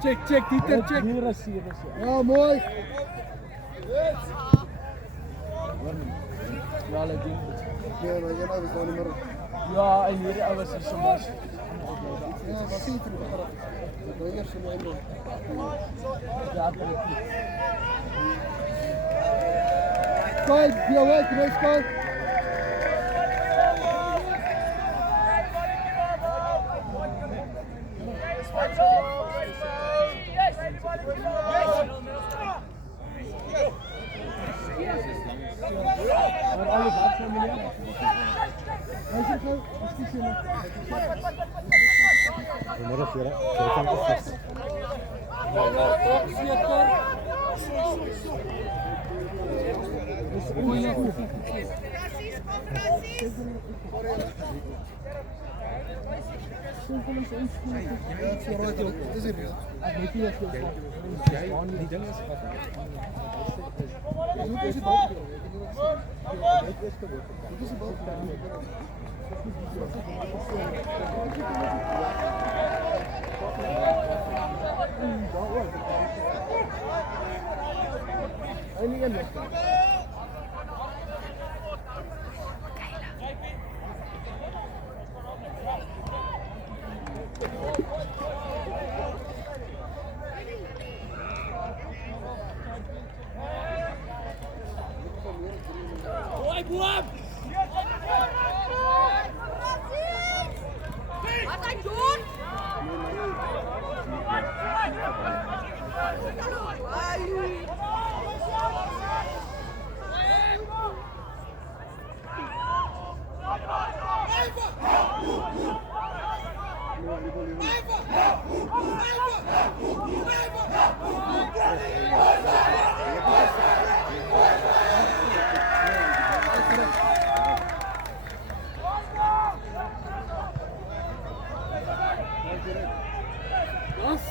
Check, Dieter, check. Ja, mooi. Ja, dat ding. Ja, maar jij was gewoon niet meer. Ja, en hier alles is zo was. Ja, wat zie je er? Dat wil je eerst zo mooi. Ja, dat is. Kijk, die weg, rechts kijk.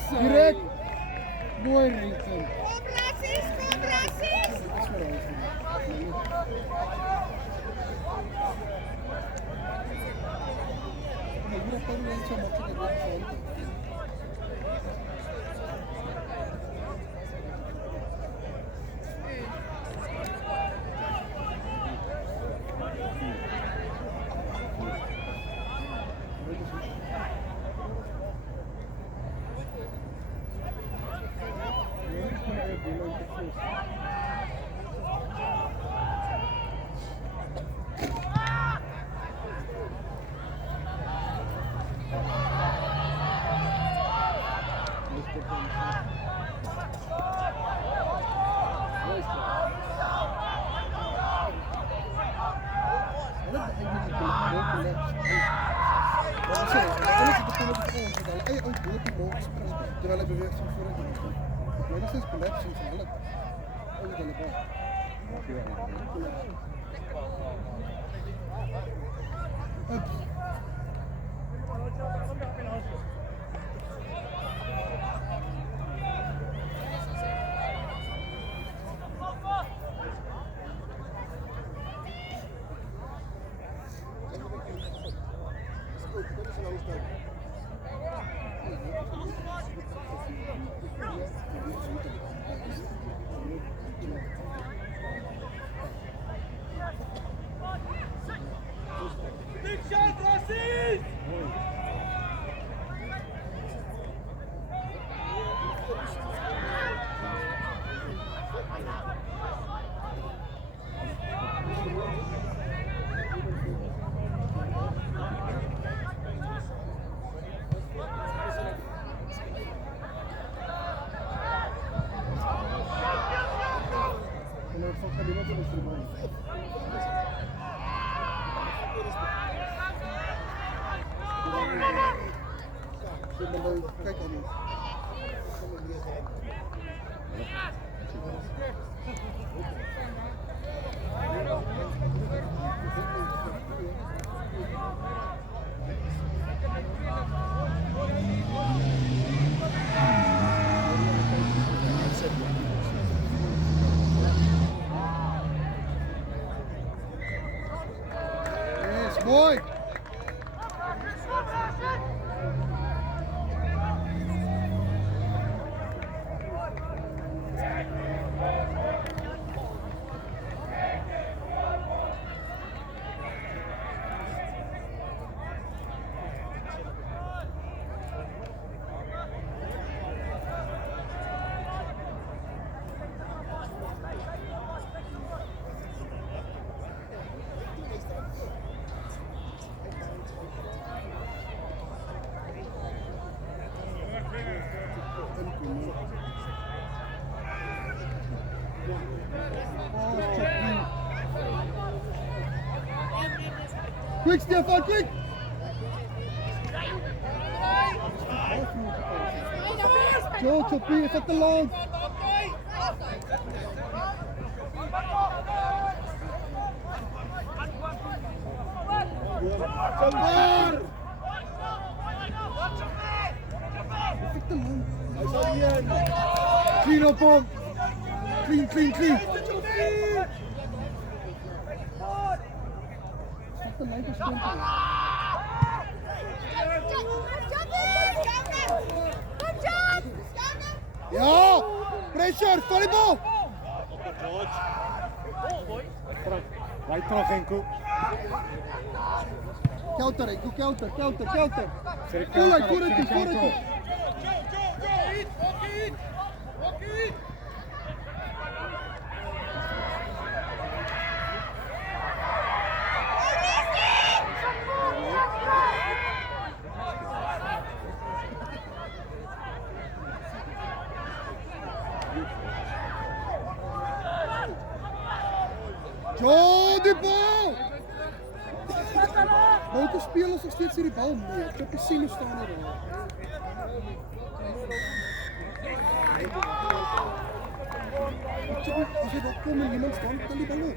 Direct. Mooi Rieten. Kom racist! Terwijl hij beweegt van voor en terug. Maar dat is collectie van elk. Ook aan de bal. Kijk al niet. Mooi. Quick, Stefan, quick! Joe, Choppy, is dat te lang? Jambar! Is dat te lang? Clean op hem! Clean, clean, clean! The light is going Ja, pressure, volleybal. Vai terug, Enko. Counter, Enko, counter. Zeg, Vooruit. Joe, die bal! Welke spelers nog steeds die bal mee? Ik heb gezien hoe staan er. Als je dat komt en iemand staat, dan die bal ook.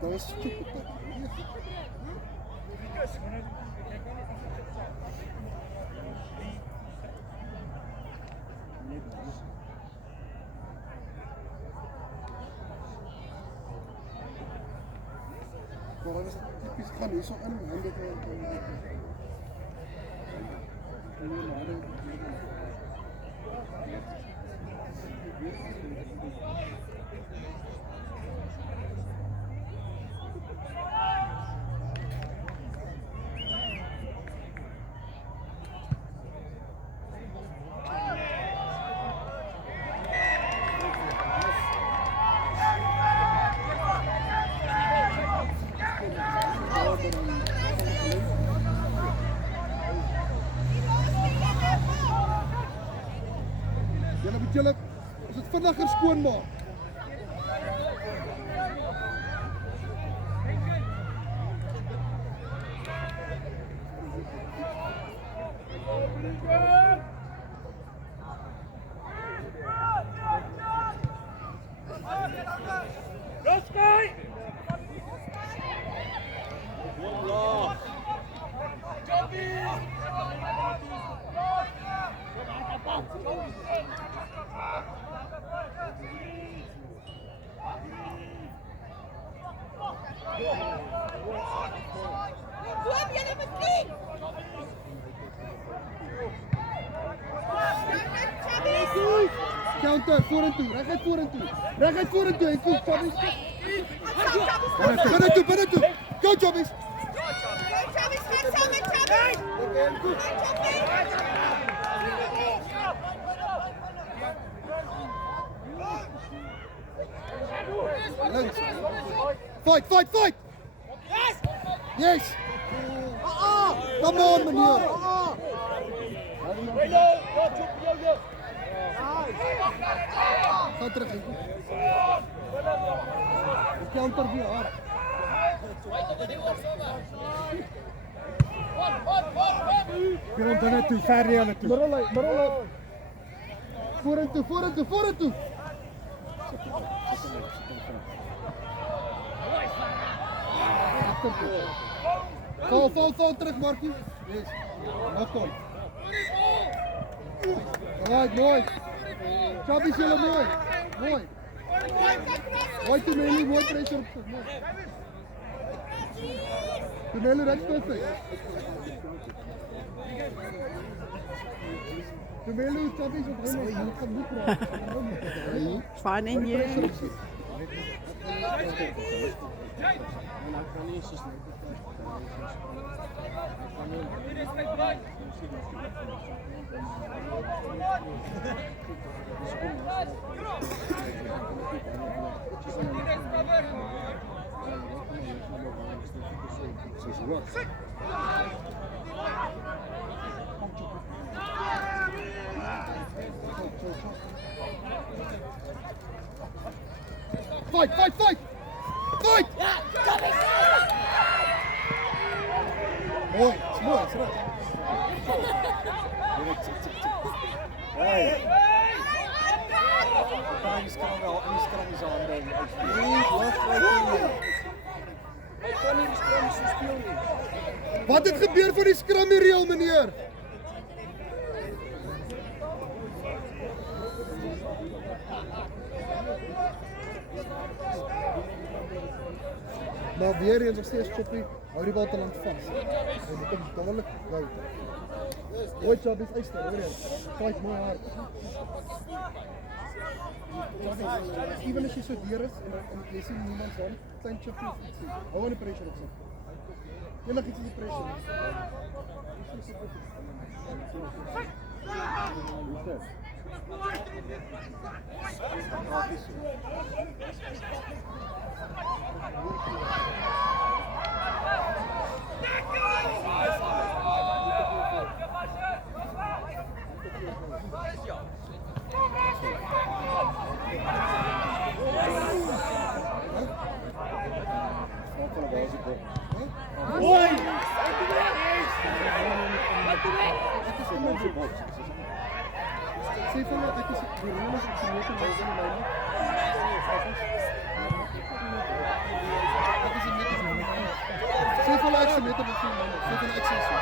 Dat was stupid. Maar dat is typisch gaan hier zo aan mijn handen. Julle, as het vinniger skoonmaak. Kom jullie meteen! Counter, vorentoe, reguit vorentoe. Reguit vorentoe, en koek, Chobbies. Binnentoe. Go, Chobbies. Chubbies, gaan samen, Chubbies! Links. Fight. Yes. Come on, meneer. Ga terug, Enko. Counter weer hard. Speel hom dinge toe, ver die hulle toe. Barol. Vorentoe. Val terug, Markie. Yes. Knock on. Right, mooi. Chubbies, jullie mooi. Mooi Tumelu, mooi pressure op zich. Tumelu, that's perfect. Tumelu, Chubbies op hem. Je gaat niet praten. Fine in you. Fight! Mooi, is reg. Hey. Kan die skram wel, die skram is aan dan. Hy kan nie die skram so speel nie. Wat het gebeur vir die skram hier, reël, meneer? Maar weer eens nog steeds Choppie, hou die bal te lang vas. Hy moet hom dadelik hou. Mooi Chubbies, uitstel, weer eens. Fight mooi hard. Even as jy so deur is en jy sien niemand dan, klein Choppie of iets sien. Hou aan die pressure op sy. Enig iets is die pressure. Sê van ek is die reëls op die meter wys in my nie. Ek is die meter van my. Sê van ek se meter van my. Sê van ek sê so.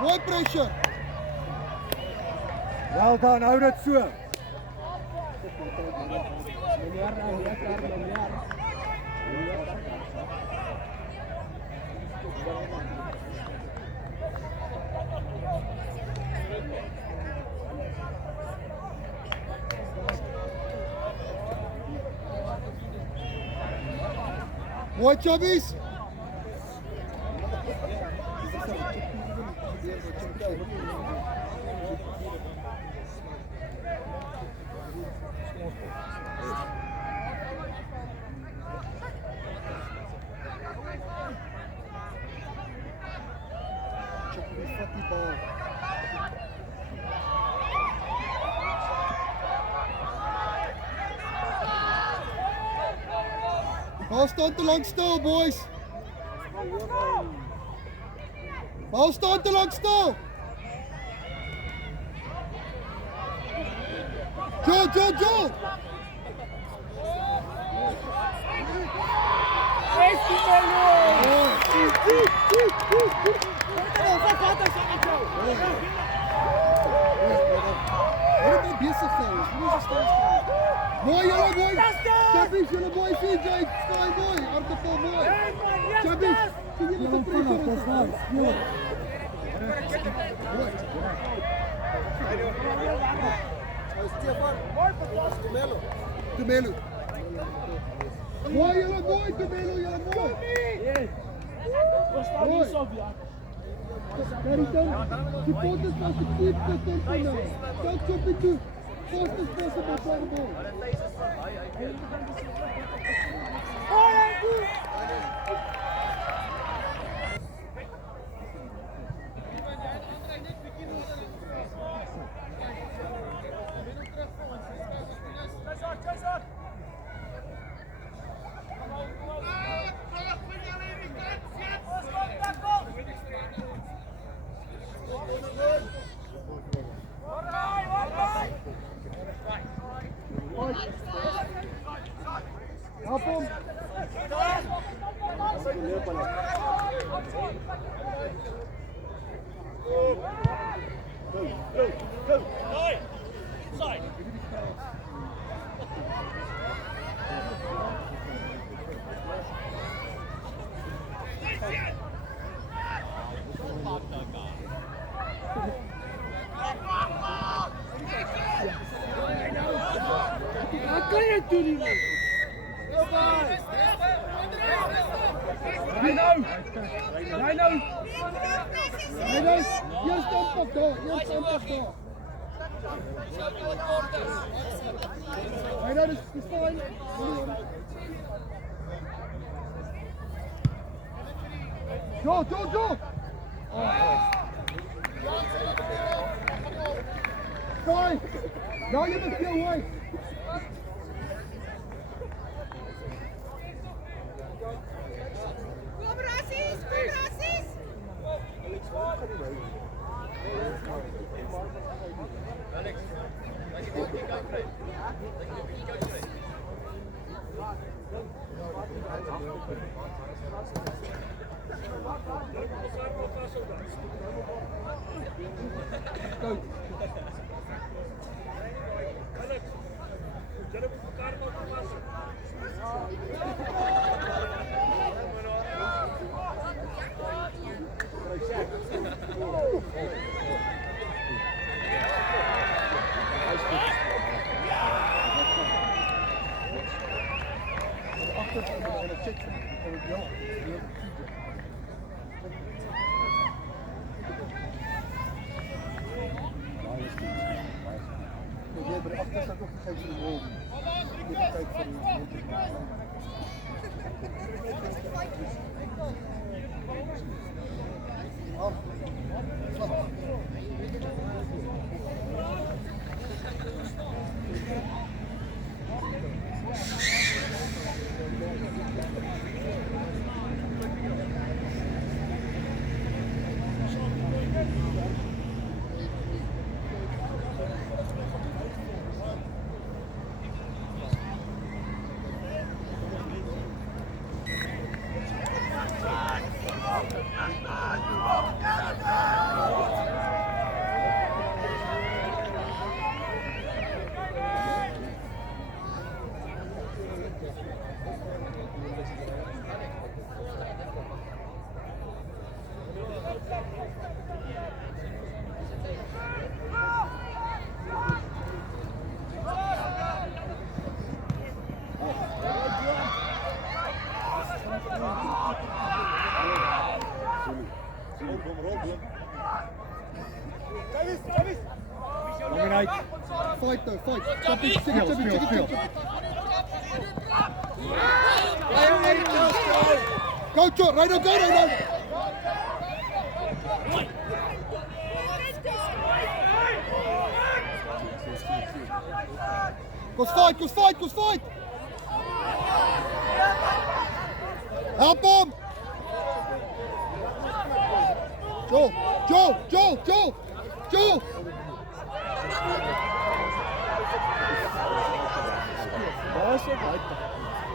Mooi pressure. Wel dan, hou dit so. Mooi Chubbies. Bal staan te lang stil, boys. Bal staan te lang stil. Joe. Mooi jongen, mooi! Chubbies, jullie mooi CJ, sky mooi, Artepol mooi! Chubbies, zie je met de pressure? Tumelo. Mooi jongen, mooi, Tumelo, jongen, mooi! Mooi! Carry down, support us as the keep the tempo now. Don't jump into fast as possible for the ball. Help him. Go. Side. Hier staan pak daar. Reino, dis fine. Go. Fine. Now you must feel right. Kom Rassies! Dominate. Fight though, fight. Speel. Go, Jot, Reino, go, Reino. Go fight. Help him! Joel!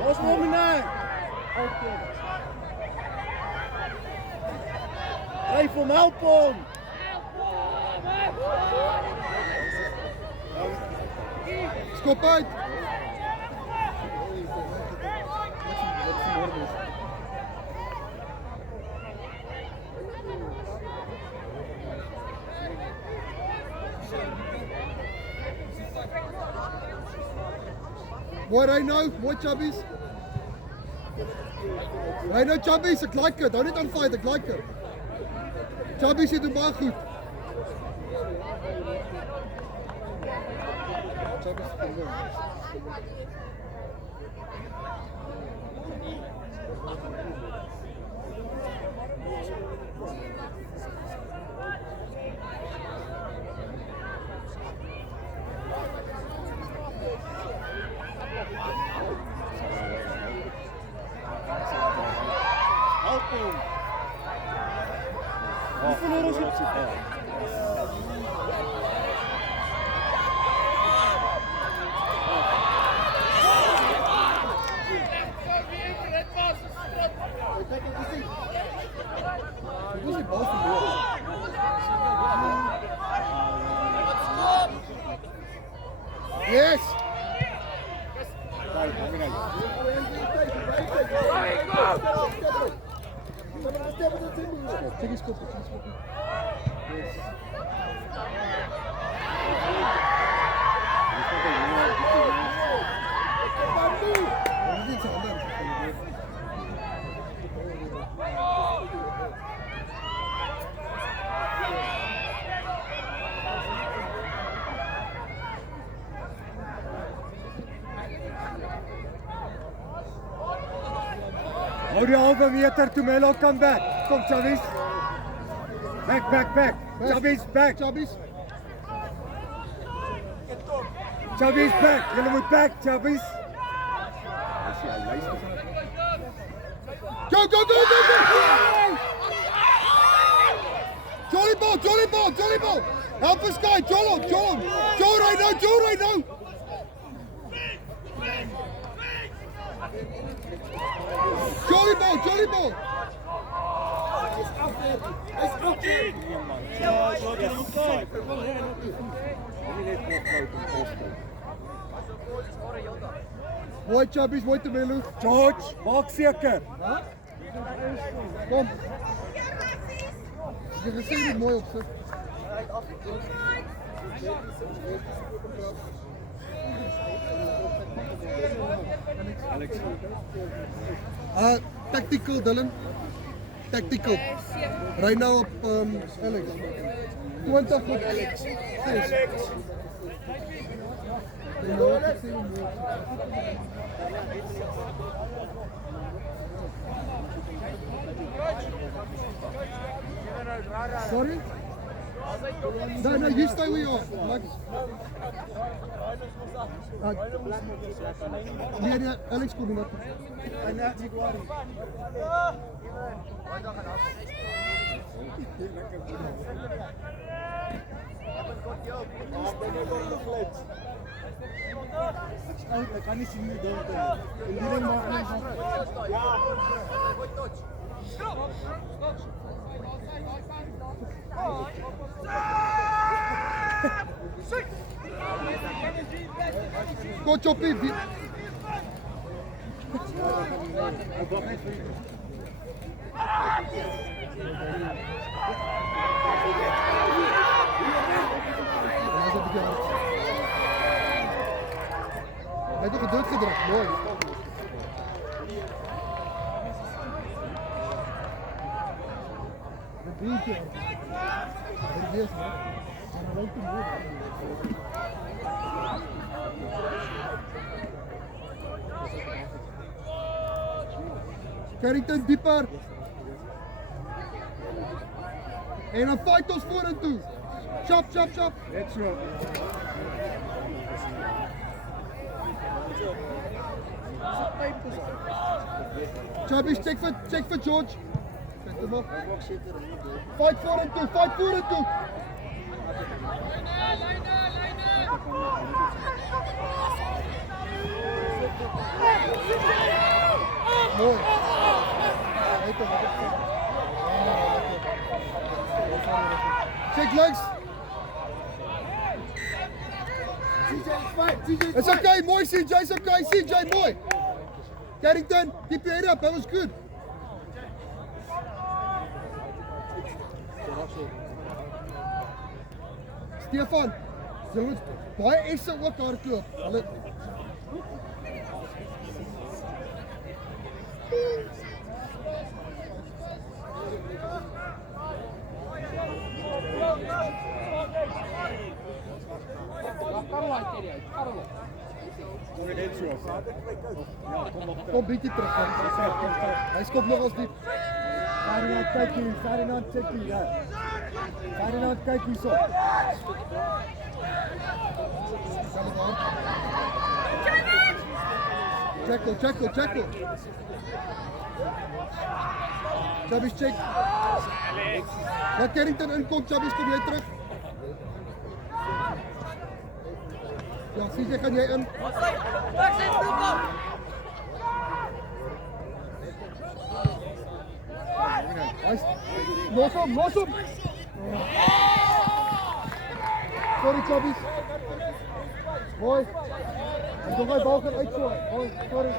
Ons hom nou. Dryf hom, help hom. Skop uit! Mooi Reino, mooi Chubbies. Reino Chubbies, ek like het. Hou net aan fight, ek like het. Chubbies het hom baie goed. Chubbies het hom Help hom. Die verloor ons op sy pad. Dit is die bal verloor. Yes! Check skop. Yes. Hou die halve meter toe Melo kan back. Kom Chubbies. Back. Chubbies back. Chubbies back. Julle moet back Chubbies. Go! Jolly ball! Help this guy, Joel right now! Jolly ball! Mooi Chubbies, mooi Temelu. George, maak seker. Kom. Jy gesê dit mooi op sit. Tactical Dylan. Tactical. Ry nou op Alex. 20 met Alex. Sorry? No, you stay where you are. Max. Nee, Alex kom nie. Ek kan nie sien hoe daar kom. En die ding maak nie van. Ja. Go Choppy. Hij heeft geduld gedrukt, mooi. Een biertje. Dat is man. Maar loopt hem goed. Carrington dieper. En dan fight ons vorentoe. Chop. Net so. Chubbies, check for George. Check them off. Fight for it, too. Fight for it, too. Mooi. Check legs. It's okay, mooi CJ, it's okay, CJ, mooi. Carrington, keep your head up, that was good. Stefan, jongens, baie extra ook hardloop. Hulle kom bietjie terug. Hy skop nog ons diep. Ferdinand, kyk hier. Ferdinand, check hier. Ja. Ferdinand, kyk hierso. Check. Chubbies, check. Laat Carrington inkom, Chubbies, kom jy terug. Ja, CJ, gaan jy in? Los hom! Sorry, Chubbies. Mooi. En toch hy bal gaan uitgooi. Mooi, sorry.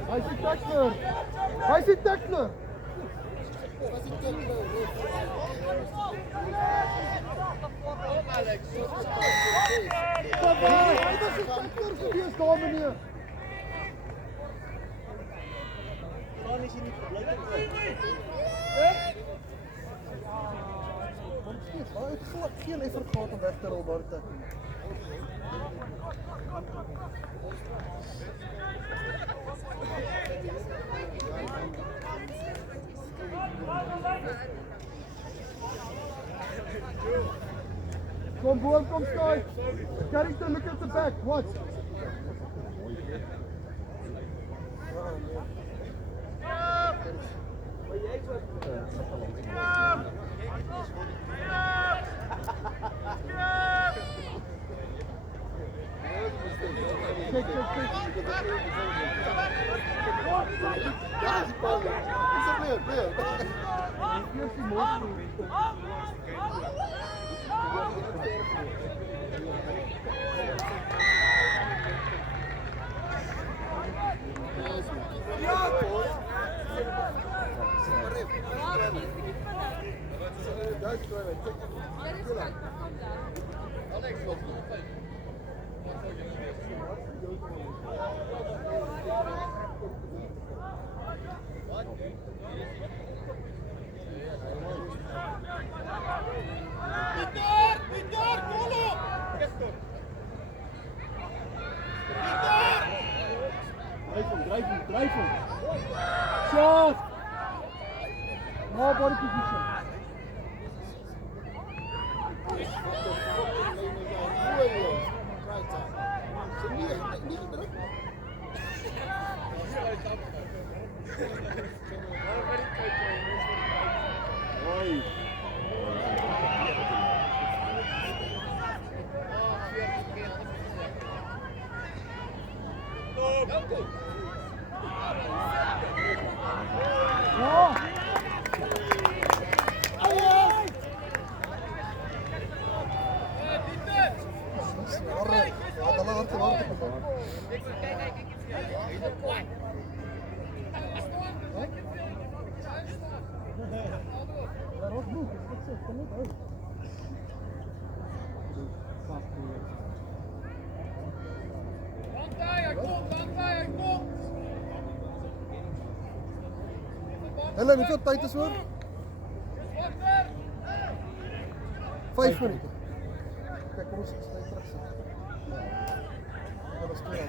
Hy is die tackler. Gewees daar, meneer. Hy het glad geen effort gehad om weg te rol daar te tackle. Kom boom, kom sky. Carrington, look at the back. Watch. Check. Drive him. Shot! No body position. Hulle hoeveel tyd is oor? 5 minute. Kijk, kom ons snel terug sit. Dat is 2 af.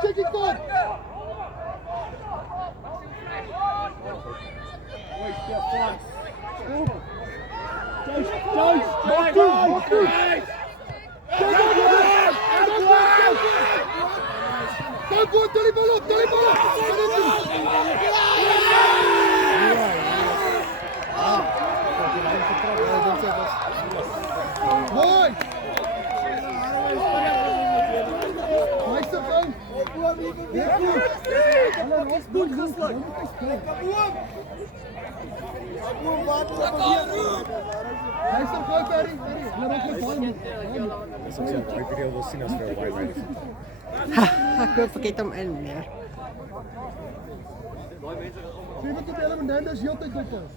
Check it on! Ek vergeet hom in, ja. Sien wat die element is heeltyd op ons.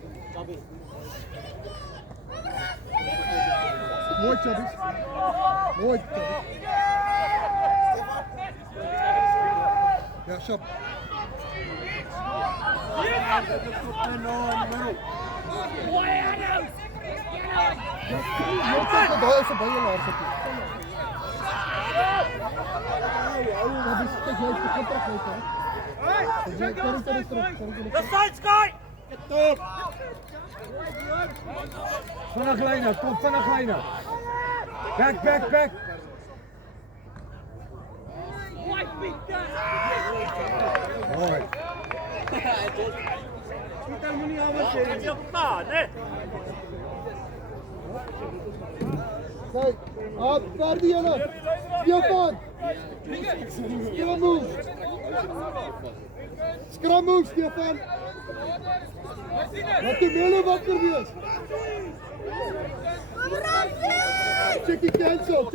Mooi Chabis. Mooi Chabis. Ja, Shab. Vanaf Leiner, kom vanaf Leiner. Back. Mooi. Kijk, op, waar die jongen? Stefan! Scrum move! Scrum move, Stefan! Laat die Melo wakker wees! Check it cancel!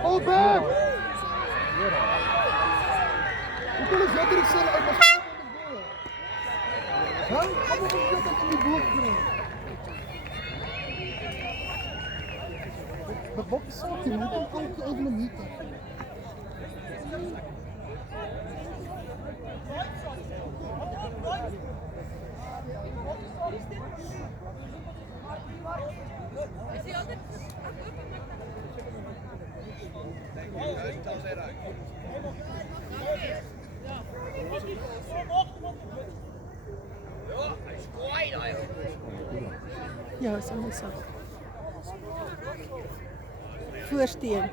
Hold back! Hoekom is Jadrik sê uit was op die boel? Kom op die boel in die boel kry. Wat is saak hier? Moet hom elke ou minuut. Ja, is allemaal zo. Voorsteen.